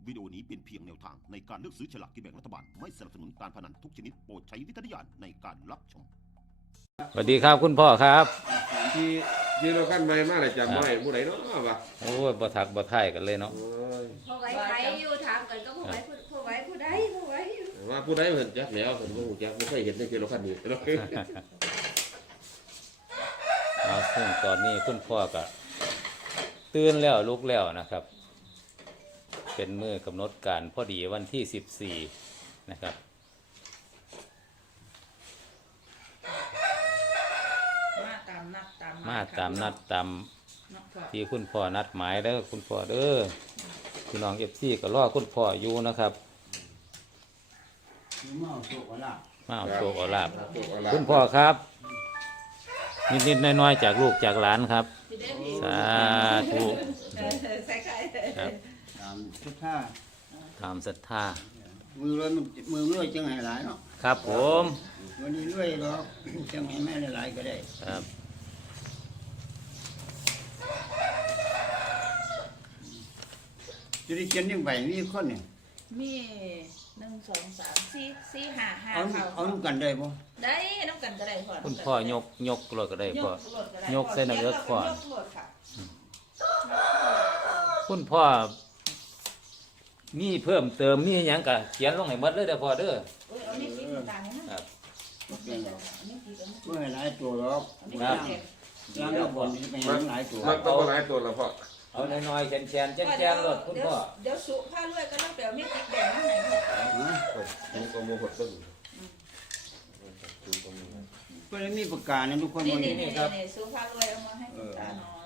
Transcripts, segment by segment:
วิดีโอนี้เป็นเพียงแนวทางในการเลือกซื้อฉลากกินแบ่งรัฐบาลไม่สนับสนุนการพนันทุกชนิดโปรดใช้วิจารณญาณในการรับชมสวัสดีครับคุณพ่อครับที่ที่เรากันไม่มากเลยจำไม่ผู้ใดเนาะวะโอ้ยบ่ทักบ่ทายกันเลยเนาะพอไว้ใครอยู่ถามกันก็พอไว้ผู้ใดอยู่ว่าผู้ใดเห็นจักแล้วเห็นว่าจักไม่เคยเห็นในที่เรากันนี้เนาะเอาซึ่งตอนนี้คุณพ่อก็ตื่นแล้วลุกแล้วนะครับเป็นมื้อกำหนดการพอดีวันที่14นะครับมาตามนัดตามที่คุณพ่อนัดหมายแล้วคุณพ่อเด้อพี่น้อง FC ก็รอคุณพ่ออยู่นะครับมาเอาโชคเอาลาภคุณพ่อครับนิดๆน้อยๆจากลูกจากหลานครับสาธุครับตามศรัทธามือรวยจังไห้หลายเนาะครับผมวันนี้รวยหรอกจังไห้แม่หลายก็ได้ครับจะได้เขียนยังไงมีคนเนี่ยมี1 2 3 4 4 5 5 เอาน้ำกันได้บ่ได้น้ำกันก็ได้พ่อคุณพ่อยกรถก็ได้พ่อยกใส่น้ำเลือดพ่อคุณพ่อมีเพิ่มเติมมีหยังก็เขียนลงให้หมดเลยเด้อพ่อเด้อเอานี่สีต่างๆนะครับเมื่อหลายตัวหรอกครับร่างกายบนนี้เป็นหลายตัวมันต้องหลายตัวแล้วพ่อเอาน้อยๆแชนรถคุณพ่อเดี๋ยวสุผ้าลวยก็ต้องเปลี่ยนมีติ๊กแดงข้างไหนดูก็มูหดต้นก็เลยมีประกาศนะทุกคนนี่ครับสุผ้าลวยเอามาให้ตาหน่อย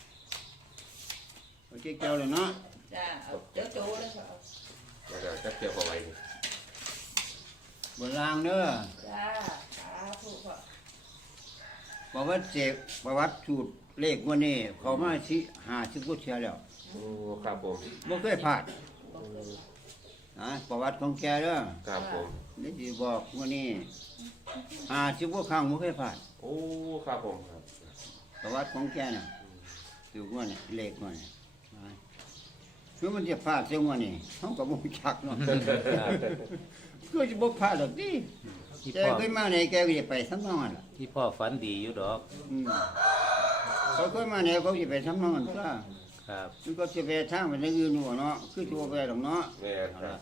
โอเคเจ้าเลยเนาะจ้าเดี๋ยวโจ้เลยค่ะจะเกี่ยวกับอะไรบนรางเด้อจ้าสาธุพ่อประวัติเสกประวัติสูตรเลขวันนี้เขามา50กุเชียแล้วโอ้ครับผมบ่เคยพลาดประวัติของแกเด้อครับผมนี่สิบอกวันนี้50กว่าครั้งบ่เคยพลาดโอ้ครับผมประวัติของแกน่ะอยู่ว่านี่เลขว่านี่คือมันจะพลาดจังว่านี่เฮาก็บ่รู้จักเนาะคือสิบ่พลาดดอกติแกเคยมาไหนแกก็จะไปสำนองนั่นล่ะที่พ่อฝันดีอยู่ดอกเขาเคยมาไหนเขาจะไปสำนองนั่นซะครับมันก็จะไปทางไปทางอื่นอยู่เนาะคือตัวไปดอกเนาะแม่ครับ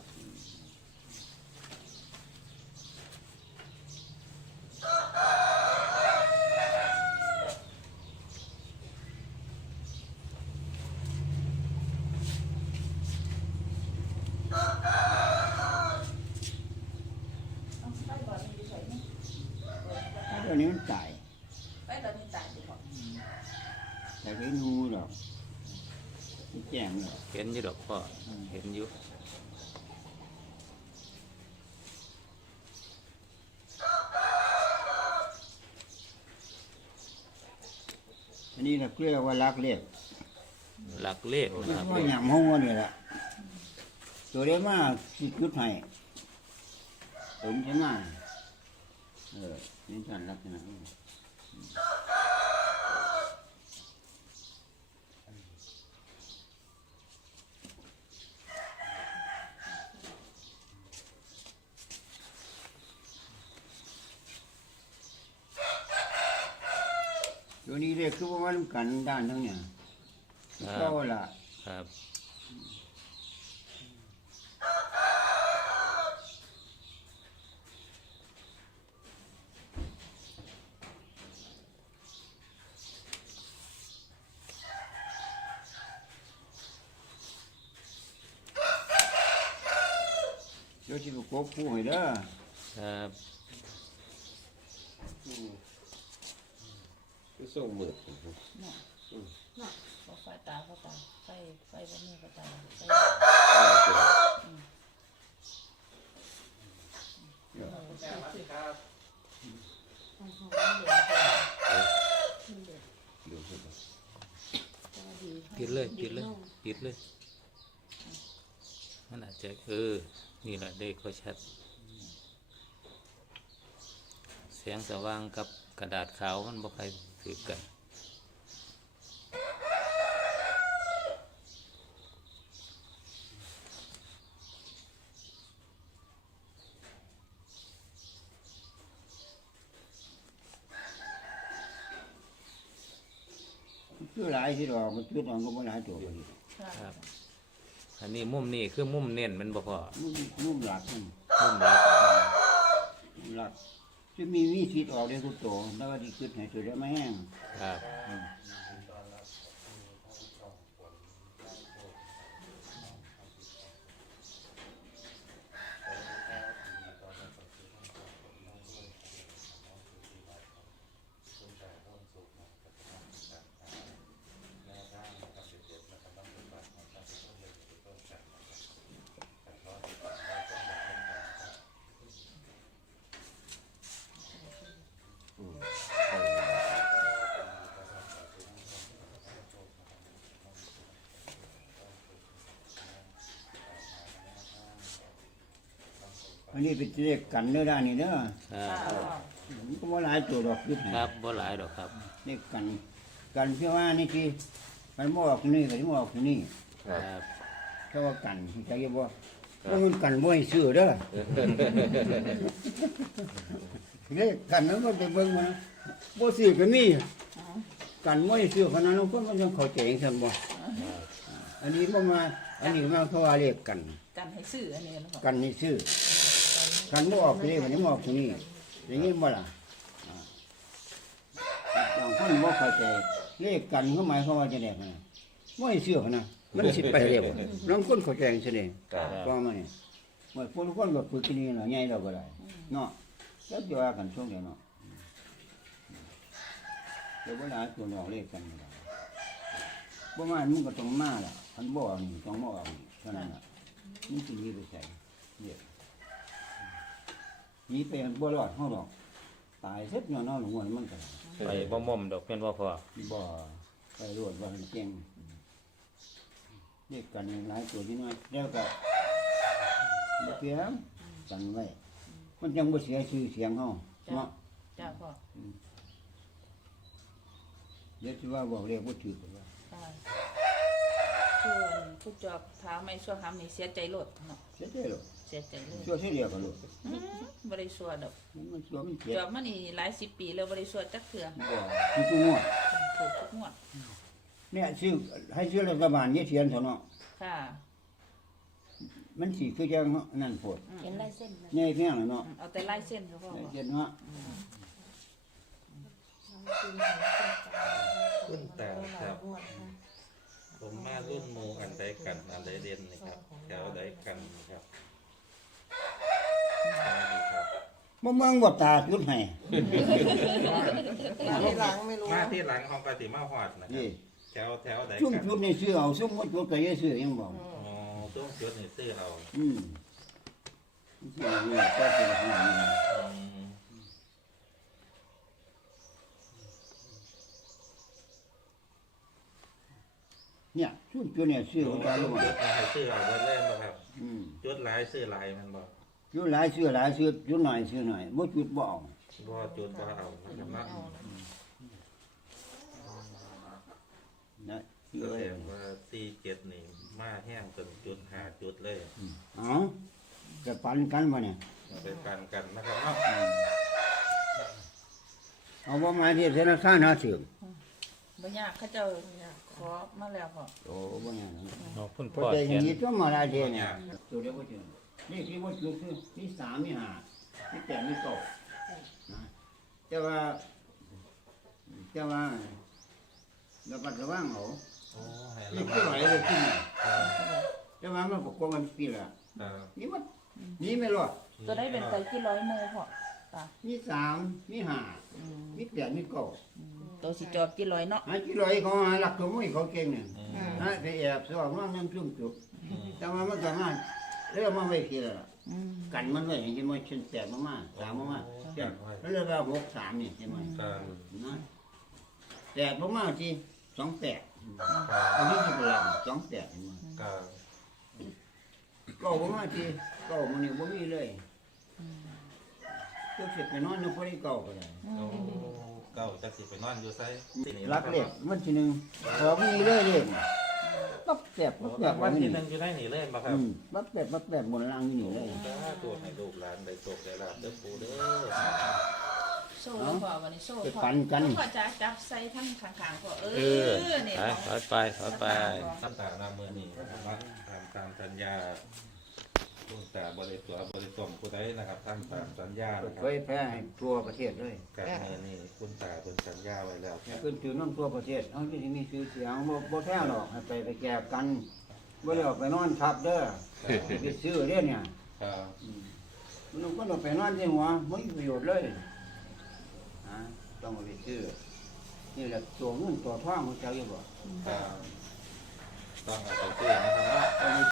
ตอนนี้มันตายไปตอนนี้ตายดิพ่อแต่ไปนูดอกแจ่มเลยเห็นอยู่ดอกพ่อเห็นอยู่อันนี้เราเรียกว่าลักเรียกหลักเลขนะครับว่าหยำห้องนี่แหละตัวเดียวมาสิจุดให้ผมใช่ไหมนี่ฉันลักษณะตัวนี้เรียกคือว่ามันกันด้านทั้งเนี่ยก็ละครับเดี๋ยวจะกบผู้ให้เด้อครับส่งมือไฟตาไฟบนนี้ก็ตาปิดเลยมันอาจจะนี่แหละเลขก็ชัดแสงสว่างกับกระดาษขาวมันบ่ใครถือกันคือหลายที่ดอกมันจุดออกก็บ่หลายตัวกันครับอันนี้มุมนี้คือมุมเน้นมันบ่พอนุ่มหลักมันมุมหลักหลักจะมีสิทธิ์ออกได้ทุกตัวแล้วก็ที่ขึ้นให้สุดแล้วไม่แห้งครับอันนี้เป็นเลขกันเนื้อด้านนี้เด้อครับมันก็บ่หลายตัวดอกขึ้นให้ครับบ่หลายดอกครับเลขกันเพื่อว่านี่คือมันบ่ออกที่นี่ก็สิบ่ออกที่นี่ครับถ้าว่ากันใจบ่ว่ามันกันบ่ให้ซื้อเด้อเลขกันนั้นมันไปเบิ่งมานะบ่ซื้อก็มีกันบ่ให้ซื้อขนาดนั้นคนมันยังเข้าใจจังซั่นบ่อันนี้บ่มาอันนี้มาเพราะว่าเลขกันกันให้ซื้ออันนี้นะครับกันนี่ซื้อกันบ่ออกนี่มันบ่ออกที่นี่อย่างนี้บ่ล่ะบางคนบ่เข้าใจเลขกันเขาหมายความว่าจังได๋นะบ่ให้ซื้อนะมันสิไปเร็วบางคนเข้าใจจังซี่ครับก็มานี่ว่าคนคนก็ฝึกนี่ล่ะใหญ่แล้วก็ได้เนาะแล้วจะว่ากันช่วงเดียวเนาะเดี๋ยวเวลาตัวออกเลขกันบ่มามันก็ต้องมาล่ะอันบ่เอานี่ต้องบ่เอานี่เท่านั้นน่ะนี่สิหนีไปใส่เนี่ยหนีไปบ่รอดเฮาหรอกตายเสร็จเนาะเนาะหลวงมันก็ไปบ่ม่อมดอกเป็นบ่พอบ่ไปรวดว่ามันเก่งเลขกันนี่หลายตัวนิดหน่อยแล้วก็บ่เพียงกันไว้มันจังบ่เสียชื่อเสียงเฮาเนาะจ้าพ่อเดี๋ยวสิว่าบอกเรียกบ่ถูกว่าค่ะส่วนผู้จอบถามไม่ชั่วหำนี่เสียใจโลดเนาะเสียใจหรอกเสียใจโลดชั่วเสียเดียวกันลูกบ่ได้ชั่วดอกมันชั่วมันเจ็บจอบมานี่หลายสิบปีแล้วบ่ได้ชั่วจักเทื่อบ่คือตัวงวดถูกทุกงวดเนี่ยซื้อให้ซื้อรัฐบาลเนี่ยเทียนเถอะเนาะค่ะมันสิคือจังเนาะนั่นโพดเห็นลายเส้นไหมใหญ่เพียงเนาะเอาแต่ลายเส้นก็พอเจ็ดเนาะรุ่นแต่ครับ ผมมารุ่นหมูอันใดกันอันใดเด่นนะครับแถวใดกันนะครับดีครับบ่เมืองบ่ตาจุดให้มาที่หลังของปฏิมาหอดนะครันี่บแถวใดซุ่มกันจุดนี่ซื้อเอาซุ่มบ่จุดก็อย่าซื้อยังบอกอ๋อต้องจุดนี่ซื้อเอาซื้อเอาเนี่ยก็เป็นของมันอืมเนี่ยซุ่มจุดเนี่ยซื้อจุเอาดตาลงมาให้ซื้อเอาไว้เล่นบ่ครับอืมจุดหลายซื้อหลายมันบ่จุดหลายซื้อหลายซื้อจุดหน่อยซื้อหน่อยบ่จุดบ่เอาบ่จุดบ่เอานะครับเนาะนะแสดงว่า47นี่มาแห้งจนจุด5จุดเลยเอาจะปันกันบ่เนี่ยไปกันกันนะครับเนาะเอาบ่มาที่ธนาคารหาซื้อบ่ยากเขาเจ้าขอมาแล้วพ่อโอ้บ่เนี่ยนะเอาคุณพพ่ออใจเขียนนี้ต้องมาลาเดเนี่ยตัวเดียวก็เจอนี่ที่ว่าจุดคือที่สามนี่ห้าที่แปดนี่เก้านะแต่ว่าระมัดระวังเอาโอ้ให้นี่ระคือวัไหงลเลยขึ้นครับแต่ว่ามันปกครองมันปีละครับนี่มันนี่ไม่รอดตัวได้เป็นไตที่ร้อยโมพ่อจ้ะมีสามมีห้ามีแปดมีเก้าตัวสิจอบกี่ร้อยเนาะหากี่ร้อยเขาหาหลักตัวมุ้ยเขาเก่งเนี่ยฮะไปแอบสอบน้องนั่งจุ่มจุบแต่ว่ามันก็ง่ายเรื่องมันไม่เกี่ยวละอืมกันมันไว้เห็นไหมชั้นแปดมากๆสามมากๆเช่นแล้วเรียกว่า63นี่เห็นไหมครับนะแปดมากๆที่28 ครับอันนี้ที่โบราณ28เห็นไหมครับเก้าบ่มาที่เก้ามันนี่บ่มีเลยก็สิไปนอนอยู่พอดีเก้าก็ได้โอ้เก้าจักสิไปนอนอยู่ไสที่นี่รักเลขมันทีหนึงของมีเลยเลขปั๊บแปบโอ้ปั๊บแปรางบวัลนี่ที่หนึ่งอยู่ในนี่เลยบ่ครับปั๊บแปบบนล่างนี่เลยสาธุให้ลูกหลานได้โชคได้ลาภเด้อปู่เด้อโซ่แล้วพอวันนี้โซ่ไปพอปันกันพอจะจับใส่ทั้งข้างๆพอนี่ไปถอยไปท่านตาหน้ามือนี่นะครับตามสัญญาคุณตาบริสุทธิ์บริสุทธิ์ผู้ใดนะครับท่านตามสัญญานะครัเผยแพร่ให้ทั่วประเทศเลยการเงินนี่คุณตาเป็นสัญญาไว้แล้วครับขึ้นถือน้ำทั่วประเทศเอาที่มีชื่อเสียงบ่แพ้หรอกให้ไปแก่กันบ่ได้ออกไปนอนทับเด้อไปซื้อเด้อเนี่ยครับมันก็ต้องไปนอนที่หัวไม่มีประโยชน์เลยต้องเอาไปซื้อนี่แหละตัวเงินตัวทองของเจ้าอยู่บ่ครับต้องเอาไปซื้อนะครับ